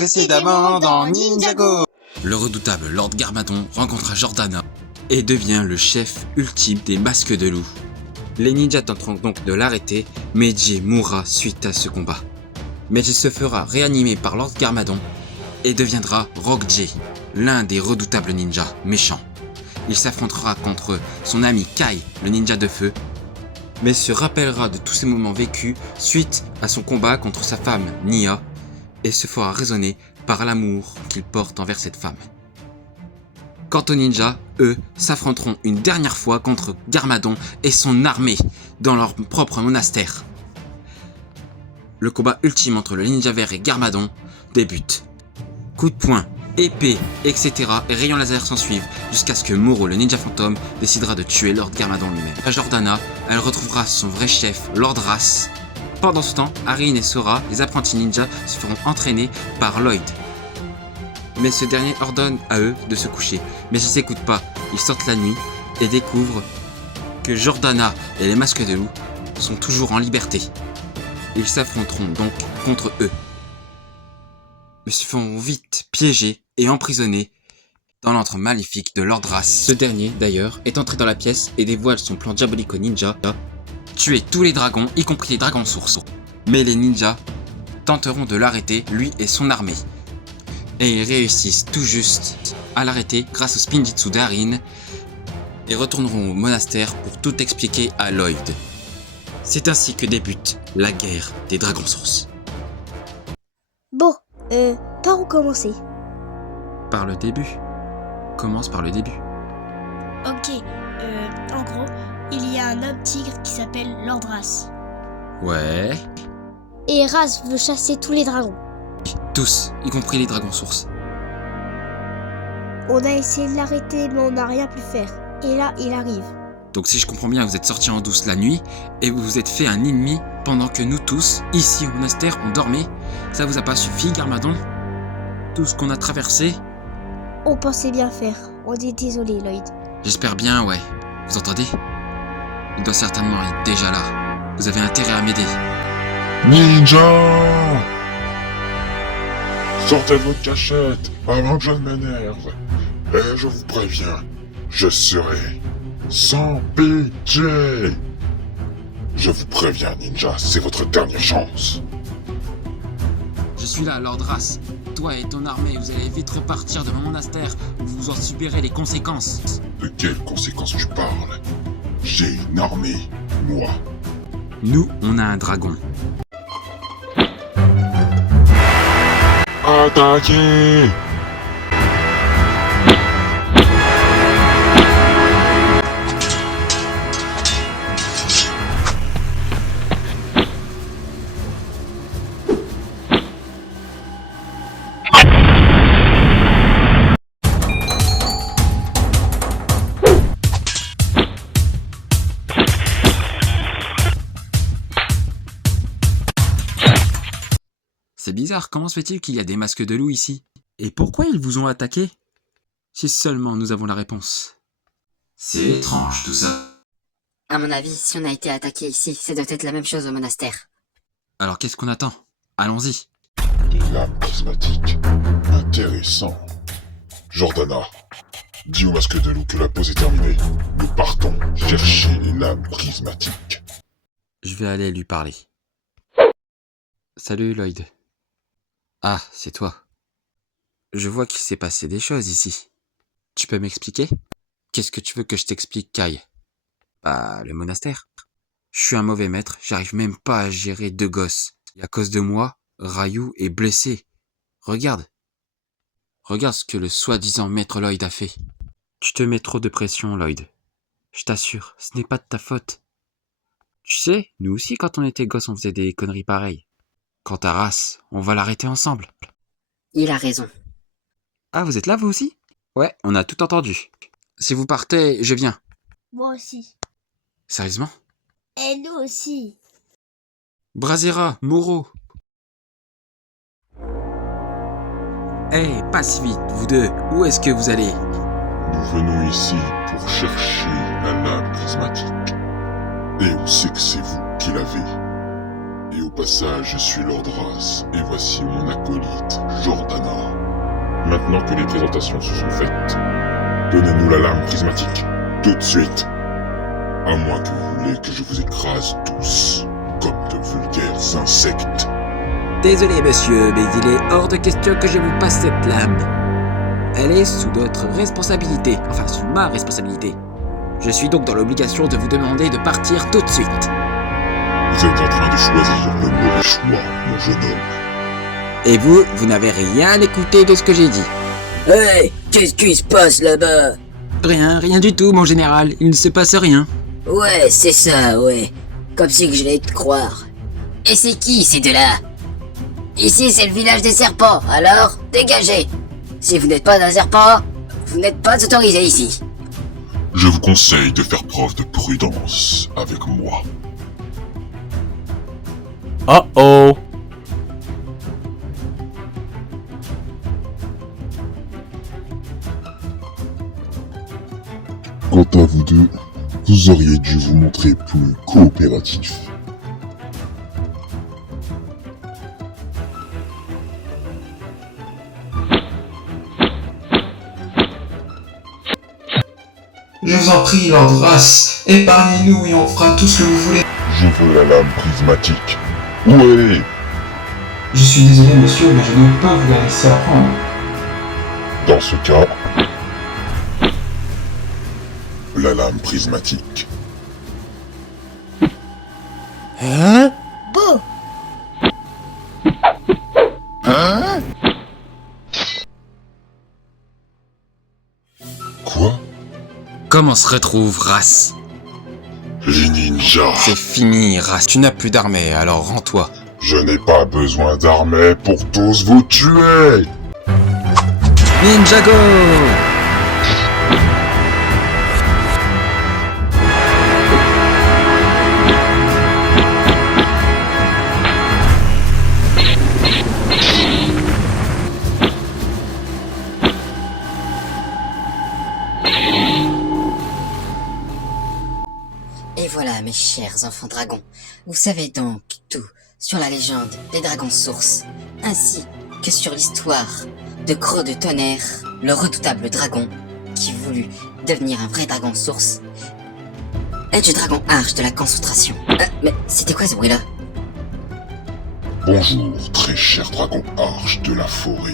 Précédemment dans Ninjago. Le redoutable Lord Garmadon rencontra Jordana et devient le chef ultime des masques de loup. Les ninjas tenteront donc de l'arrêter, mais Jay mourra suite à ce combat. Mais il se fera réanimer par Lord Garmadon et deviendra Rogue Jay, l'un des redoutables ninjas méchants. Il s'affrontera contre son ami Kai, le ninja de feu, mais se rappellera de tous ces moments vécus suite à son combat contre sa femme Nia et se fera raisonner par l'amour qu'il porte envers cette femme. Quant aux ninjas, eux, s'affronteront une dernière fois contre Garmadon et son armée dans leur propre monastère. Le combat ultime entre le ninja vert et Garmadon débute. Coups de poing, épée, etc. et rayons laser s'en suivent jusqu'à ce que Moro, le ninja fantôme, décidera de tuer Lord Garmadon lui-même. À Jordana, elle retrouvera son vrai chef, Lord Ras. Pendant ce temps, Arin et Sora, les apprentis ninjas, se feront entraîner par Lloyd. Mais ce dernier ordonne à eux de se coucher. Mais ils s'écoutent pas, ils sortent la nuit et découvrent que Jordana et les masques de loup sont toujours en liberté. Ils s'affronteront donc contre eux. Mais se feront vite piéger et emprisonner dans l'antre maléfique de Lord Ras. Ce dernier, d'ailleurs, est entré dans la pièce et dévoile son plan diabolique aux ninjas. Tuer tous les dragons, y compris les dragons sources. Mais les ninjas tenteront de l'arrêter, lui et son armée. Et ils réussissent tout juste à l'arrêter grâce au Spinjitzu d'Arin et retourneront au monastère pour tout expliquer à Lloyd. C'est ainsi que débute la guerre des dragons sources. Bon, par où commencer? Par le début. Commence par le début. Ok, en gros, il y a un homme tigre qui s'appelle Lord Ras. Ouais. Et Ras veut chasser tous les dragons. Tous, y compris les dragons sources. On a essayé de l'arrêter, mais on n'a rien pu faire. Et là, il arrive. Donc si je comprends bien, vous êtes sortis en douce la nuit et vous vous êtes fait un ennemi pendant que nous tous, ici au monastère, on dormait. Ça vous a pas suffi, Garmadon? Tout ce qu'on a traversé? On pensait bien faire. On est désolé, Lloyd. J'espère bien, ouais. Vous entendez? Il doit certainement être déjà là. Vous avez intérêt à m'aider. Ninja! Sortez de votre cachette avant que je ne m'énerve. Et je vous préviens, je serai sans pitié. Je vous préviens, Ninja, c'est votre dernière chance. Je suis là, Lord Ras. Toi et ton armée, vous allez vite repartir de mon monastère où vous en subirez les conséquences. De quelles conséquences tu parles? J'ai une armée, moi. Nous, on a un dragon. Attaquez! C'est bizarre, comment se fait-il qu'il y a des masques de loup ici? Et pourquoi ils vous ont attaqué? Si seulement nous avons la réponse. C'est étrange tout ça. À mon avis, si on a été attaqué ici, ça doit être la même chose au monastère. Alors qu'est-ce qu'on attend? Allons-y. Une lame prismatique. Intéressant. Jordana, dis au masque de loup que la pause est terminée. Nous partons chercher les lames prismatiques. Je vais aller lui parler. Salut Lloyd. Ah, c'est toi. Je vois qu'il s'est passé des choses ici. Tu peux m'expliquer? Qu'est-ce que tu veux que je t'explique, Kai? Bah, le monastère. Je suis un mauvais maître, j'arrive même pas à gérer 2 gosses. Et à cause de moi, Ryu est blessé. Regarde. Regarde ce que le soi-disant maître Lloyd a fait. Tu te mets trop de pression, Lloyd. Je t'assure, ce n'est pas de ta faute. Tu sais, nous aussi quand on était gosses on faisait des conneries pareilles. Quant à Ras, on va l'arrêter ensemble. Il a raison. Ah, vous êtes là vous aussi? Ouais, on a tout entendu. Si vous partez, je viens. Moi aussi. Sérieusement? Et nous aussi. Brazera, Moro. Hey, pas si vite, vous deux. Où est-ce que vous allez? Nous venons ici pour chercher la lame prismatique. Et on sait que c'est vous qui l'avez. Et au passage, je suis Lord Ras, et voici mon acolyte, Jordana. Maintenant que les présentations se sont faites, donnez-nous la lame prismatique, tout de suite. À moins que vous voulez que je vous écrase tous, comme de vulgaires insectes. Désolé monsieur, mais il est hors de question que je vous passe cette lame. Elle est sous notre responsabilité, enfin sous ma responsabilité. Je suis donc dans l'obligation de vous demander de partir tout de suite. Vous êtes en train de choisir le mauvais choix, mon jeune homme. Et vous n'avez rien écouté de ce que j'ai dit. Hey, qu'est-ce qui se passe là-bas? Rien du tout, mon général, il ne se passe rien. Ouais, c'est ça, ouais. Comme si que je l'ai te croire. Et c'est qui ces deux-là? Ici, c'est le village des serpents, alors dégagez. Si vous n'êtes pas un serpent, vous n'êtes pas autorisé ici. Je vous conseille de faire preuve de prudence avec moi. Oh oh. Quant à vous deux, vous auriez dû vous montrer plus coopératif. Je vous en prie, Lord Rass, épargnez-nous et on fera tout ce que vous voulez. Je veux la lame prismatique. Où elle est? Je suis désolé, monsieur, mais je ne peux vous la laisser apprendre. Dans ce cas, la lame prismatique. Hein? Beau. Quoi? Comment se retrouve, Race? Les ninjas. C'est fini, Race. Tu n'as plus d'armée, alors rends-toi. Je n'ai pas besoin d'armée pour tous vous tuer. Ninjago! Et voilà, mes chers enfants dragons, vous savez donc tout sur la légende des dragons sources, ainsi que sur l'histoire de Croc de Tonnerre, le redoutable dragon qui voulut devenir un vrai dragon source, et du dragon arche de la concentration. Mais c'était quoi ce bruit-là? Bonjour, très cher dragon arche de la forêt.